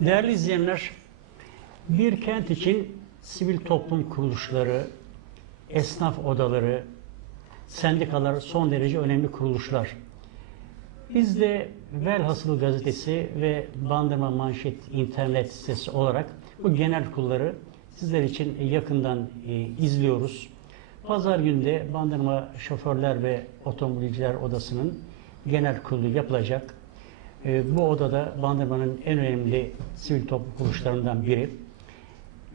Değerli izleyenler, bir kent için sivil toplum kuruluşları, esnaf odaları, sendikalar son derece önemli kuruluşlar. Biz de Velhasıl gazetesi ve Bandırma Manşet internet sitesi olarak bu genel kurulları sizler için yakından e, izliyoruz. Pazar günde Bandırma Şoförler ve Otomobilciler Odası'nın genel kurulu yapılacak. E, bu odada Bandırma'nın en önemli sivil toplum kuruluşlarından biri.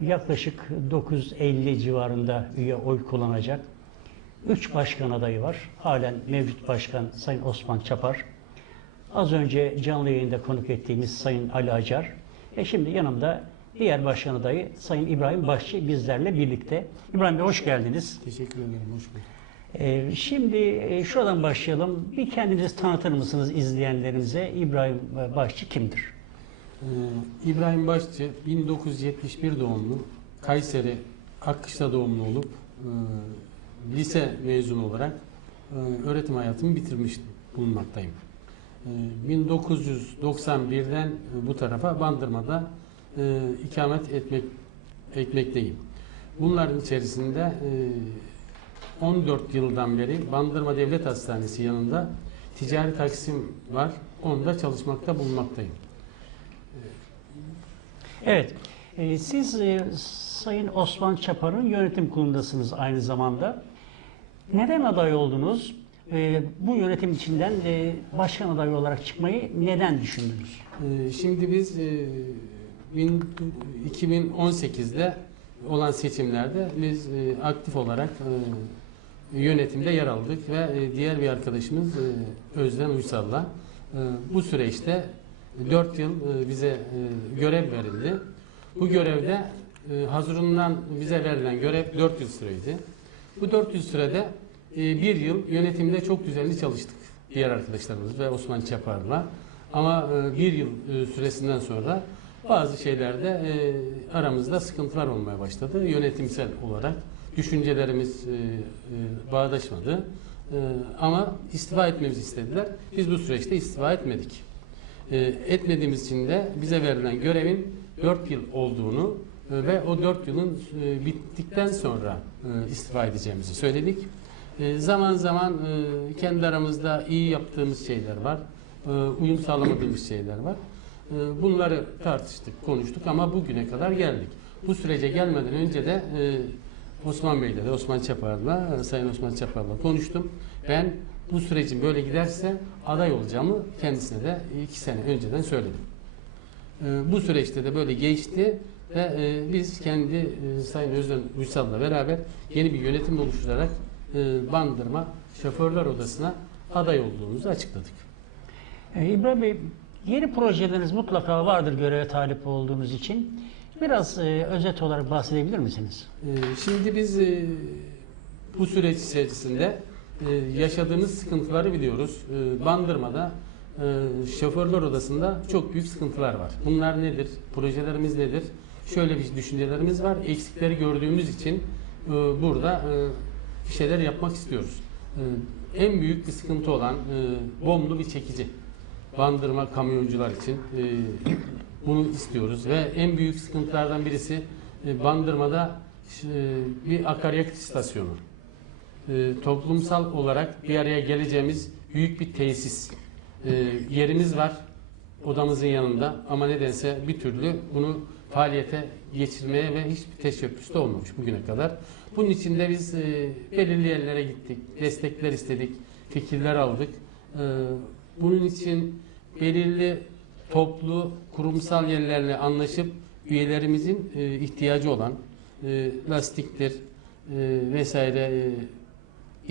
Yaklaşık 950 civarında üye oy kullanacak. Üç başkan adayı var. Halen mevcut başkan Sayın Osman Çapar. Az önce canlı yayında konuk ettiğimiz Sayın Ali Acar. E şimdi yanımda diğer başkan adayı Sayın İbrahim Başçı bizlerle birlikte. İbrahim Bey hoş geldiniz. Teşekkür ederim, hoş bulduk. Ee, şimdi e, şuradan başlayalım. Bir kendinizi tanıtır mısınız izleyenlerimize? İbrahim Başçı kimdir? Ee, İbrahim Başçı 1971 doğumlu, Kayseri Akkışla doğumlu olup e, lise mezunu olarak e, öğretim hayatımı bitirmiş bulunmaktayım. E, 1991'den bu tarafa Bandırma'da ikamet etmek etmekteyim. Bunların içerisinde 14 yıldan beri Bandırma Devlet Hastanesi yanında ticari taksim var. Onda çalışmakta bulunmaktayım. Evet. e, siz e, Sayın Osman Çapar'ın yönetim kurulundasınız aynı zamanda. Neden aday oldunuz? E, bu yönetim içinden e, başkan adayı olarak çıkmayı neden düşündünüz? Ee, Şimdi biz e, bin- 2018'de olan seçimlerde biz e, aktif olarak e, yönetimde yer aldık ve e, diğer bir arkadaşımız e, Özlem Uysal'la bu süreçte 4 yıl bize görev verildi. Bu görevde hazırından bize verilen görev 4 yıl süreydi. Bu 4 yıl sürede bir yıl yönetimde çok düzenli çalıştık diğer arkadaşlarımız ve Osman Çapar'la. Ama bir yıl süresinden sonra bazı şeylerde e, aramızda sıkıntılar olmaya başladı. Yönetimsel olarak düşüncelerimiz e, e, bağdaşmadı. E, ama istifa etmemizi istediler. Biz bu süreçte istifa etmedik. E, etmediğimiz için de bize verilen görevin 4 yıl olduğunu e, ve o 4 yılın e, bittikten sonra e, istifa edeceğimizi söyledik. Zaman zaman kendi aramızda iyi yaptığımız şeyler var. E, uyum sağlamadığımız şeyler var. E, bunları tartıştık, konuştuk ama bugüne kadar geldik. Bu sürece gelmeden önce de e, Osman Bey'le de Osman Çapar'la, e, Sayın Osman Çapar'la konuştum. Ben bu sürecin böyle giderse aday olacağımı kendisine de iki sene önceden söyledim. E, bu süreçte de böyle geçti ve biz kendi Sayın Özlem Uysal'la beraber yeni bir yönetim oluşturarak Bandırma Şoförler Odası'na aday olduğumuzu açıkladık. İbrahim Bey, yeni projeleriniz mutlaka vardır göreve talip olduğunuz için. Biraz e, özet olarak bahsedebilir misiniz? Ee, Şimdi biz e, bu süreç içerisinde e, yaşadığımız sıkıntıları biliyoruz. E, Bandırma'da e, şoförler odasında çok büyük sıkıntılar var. Bunlar nedir? Projelerimiz nedir? Şöyle bir düşüncelerimiz var. Eksikleri gördüğümüz için e, burada e, şeyler yapmak istiyoruz. E, En büyük bir sıkıntı olan e, bomlu bir çekici. Bandırma kamyoncular için e, bunu istiyoruz ve en büyük sıkıntılardan birisi e, Bandırma'da e, bir akaryakıt istasyonu. E, Toplumsal olarak bir araya geleceğimiz büyük bir tesis. E, Yerimiz var odamızın yanında ama nedense bir türlü bunu faaliyete geçirmeye ve hiçbir teşebbüs de olmamış bugüne kadar. Bunun için de biz e, belirli yerlere gittik, destekler istedik, fikirler aldık. E, bunun için belirli toplu kurumsal yerlerle anlaşıp üyelerimizin e, ihtiyacı olan e, lastiktir e, vesaire e,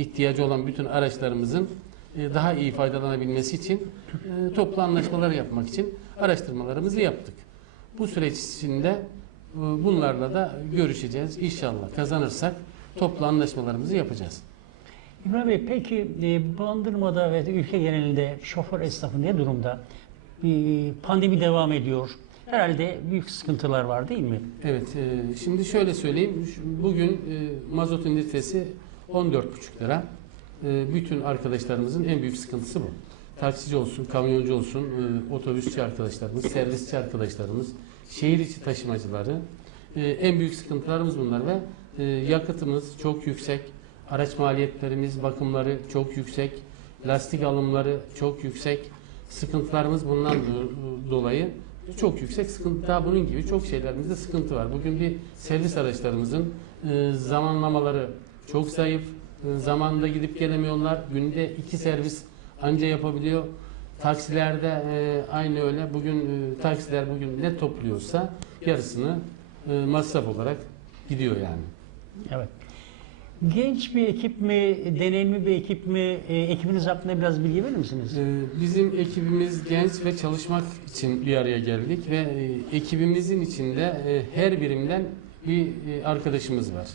ihtiyacı olan bütün araçlarımızın e, daha iyi faydalanabilmesi için e, toplu anlaşmalar yapmak için araştırmalarımızı yaptık. Bu süreç içinde e, bunlarla da görüşeceğiz. İnşallah kazanırsak toplu anlaşmalarımızı yapacağız. İbrahim Bey peki e, Bandırma'da ve ülke genelinde şoför esnafı ne durumda? Bir pandemi devam ediyor. Herhalde büyük sıkıntılar var değil mi? Evet, e, şimdi şöyle söyleyeyim. Bugün e, mazotun litresi 14,5 lira. E, bütün arkadaşlarımızın en büyük sıkıntısı bu. Taksici olsun, kamyoncu olsun, e, otobüsçü arkadaşlarımız, servisçi arkadaşlarımız, şehir içi taşımacıları. e, en büyük sıkıntılarımız bunlar ve e, yakıtımız çok yüksek, araç maliyetlerimiz, bakımları çok yüksek, lastik alımları çok yüksek. Sıkıntılarımız bundan do- dolayı çok yüksek sıkıntı. Daha bunun gibi çok şeylerimizde sıkıntı var. Bugün bir servis araçlarımızın e, zamanlamaları çok zayıf. Zamanında gidip gelemiyorlar. Günde iki servis anca yapabiliyor. Taksilerde e, aynı öyle. Bugün e, taksiler bugün ne topluyorsa yarısını masraf olarak gidiyor yani. Evet. Genç bir ekip mi, deneyimli bir ekip mi? E, ekibiniz hakkında biraz bilgi verir misiniz? Ee, Bizim ekibimiz genç ve çalışmak için bir araya geldik ve e, ekibimizin içinde e, her birimden bir e, arkadaşımız var.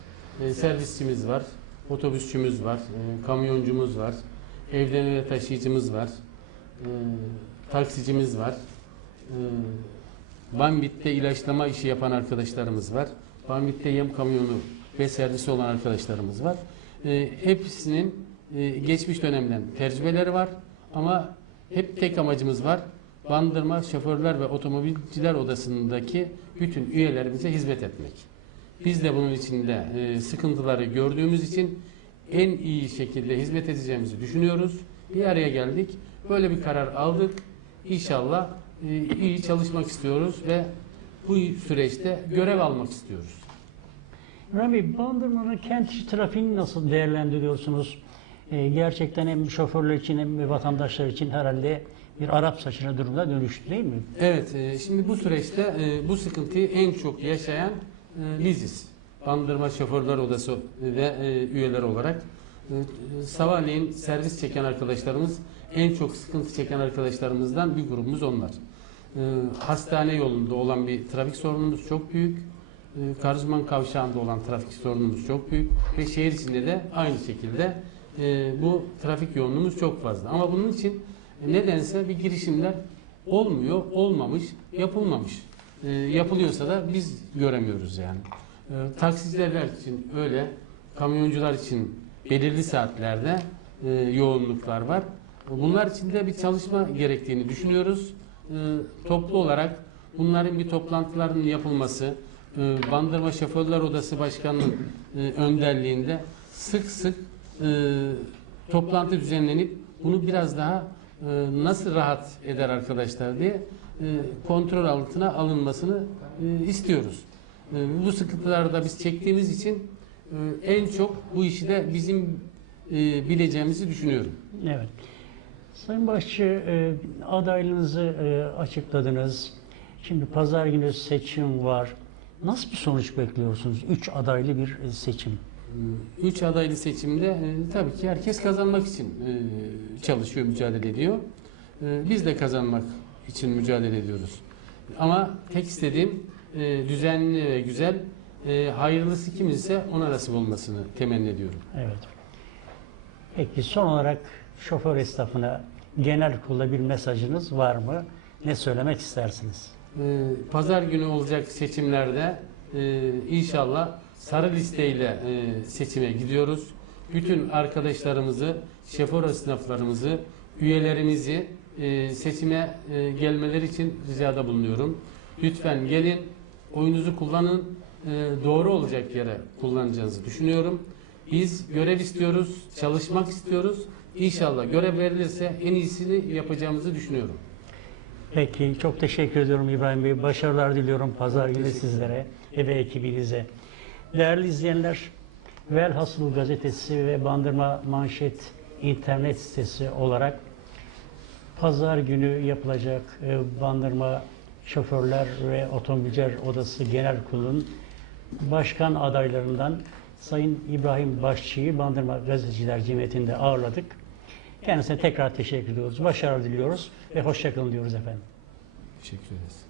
E, Servisçimiz var, otobüsçümüz var, e, kamyoncumuz var, evden eve taşıyıcımız var, e, taksicimiz var. E, Bambit'te ilaçlama işi yapan arkadaşlarımız var. Bambit'te yem kamyonu ve servisi olan arkadaşlarımız var. E, Hepsinin e, geçmiş dönemden tecrübeleri var ama hep tek amacımız var. Bandırma Şoförler ve Otomobilciler Odası'ndaki bütün üyelerimize hizmet etmek. Biz de bunun içinde e, sıkıntıları gördüğümüz için en iyi şekilde hizmet edeceğimizi düşünüyoruz. Bir araya geldik. Böyle bir karar aldık. İnşallah e, iyi çalışmak istiyoruz ve bu süreçte görev almak istiyoruz. Bey, Bandırma'nın kent içi trafiğini nasıl değerlendiriyorsunuz? E, gerçekten hem şoförler için hem vatandaşlar için herhalde bir Arap saçına durumda dönüştü değil mi? Evet, e, şimdi bu süreçte e, bu sıkıntıyı en çok yaşayan e, biziz. Bandırma Şoförler Odası ve e, üyeler olarak. E, sabahleyin servis çeken arkadaşlarımız, en çok sıkıntı çeken arkadaşlarımızdan bir grubumuz onlar. E, hastane yolunda olan bir trafik sorunumuz çok büyük. E, Karızman Kavşağı'nda olan trafik sorunumuz çok büyük. Ve şehir içinde de aynı şekilde e, bu trafik yoğunluğumuz çok fazla. Ama bunun için nedense bir girişimler olmuyor, olmamış, yapılmamış. E, yapılıyorsa da biz göremiyoruz yani. E, taksiciler için öyle, kamyoncular için belirli saatlerde e, yoğunluklar var. Bunlar için de bir çalışma gerektiğini düşünüyoruz. E, toplu olarak bunların bir toplantılarının yapılması, e, Bandırma Şoförler Odası Başkanı'nın e, önderliğinde sık sık e, toplantı düzenlenip bunu biraz daha e, nasıl rahat eder arkadaşlar diye e, kontrol altına alınmasını e, istiyoruz. E, bu sıkıntıları da biz çektiğimiz için e, en çok bu işi de bizim e, bileceğimizi düşünüyorum. Evet. Sayın Başçı, e, adaylığınızı e, açıkladınız. Şimdi pazar günü seçim var. Nasıl bir sonuç bekliyorsunuz? Üç adaylı bir e, seçim. Üç adaylı seçimde e, tabii ki herkes kazanmak için e, çalışıyor, mücadele ediyor. E, biz de kazanmak için mücadele ediyoruz. Ama tek istediğim e, düzenli ve güzel, e, hayırlısı kim ise ona nasip olmasını temenni ediyorum. Evet. Peki son olarak şoför esnafına genel kurulda bir mesajınız var mı? Ne söylemek istersiniz? E, Pazar günü olacak seçimlerde e, inşallah sarı listeyle e, seçime gidiyoruz. Bütün arkadaşlarımızı, şoför esnaflarımızı, üyelerimizi e, seçime gelmeleri için ricada bulunuyorum. Lütfen gelin, oyunuzu kullanın, doğru olacak yere kullanacağınızı düşünüyorum. Biz görev istiyoruz, çalışmak istiyoruz. İnşallah görev verilirse en iyisini yapacağımızı düşünüyorum. Peki çok teşekkür ediyorum İbrahim Bey. Başarılar diliyorum pazar günü sizlere ve ekibinize. Değerli izleyenler, Velhasıl gazetesi ve Bandırma Manşet internet sitesi olarak pazar günü yapılacak e, Bandırma Şoförler ve Otomobilciler Odası Genel Kurulu'nun başkan adaylarından Sayın İbrahim Başçı'yı Bandırma Gazeteciler Cemiyeti'nde ağırladık. Kendisine tekrar teşekkür ediyoruz. Başarılar diliyoruz ve hoşçakalın diyoruz efendim. Teşekkür ederiz.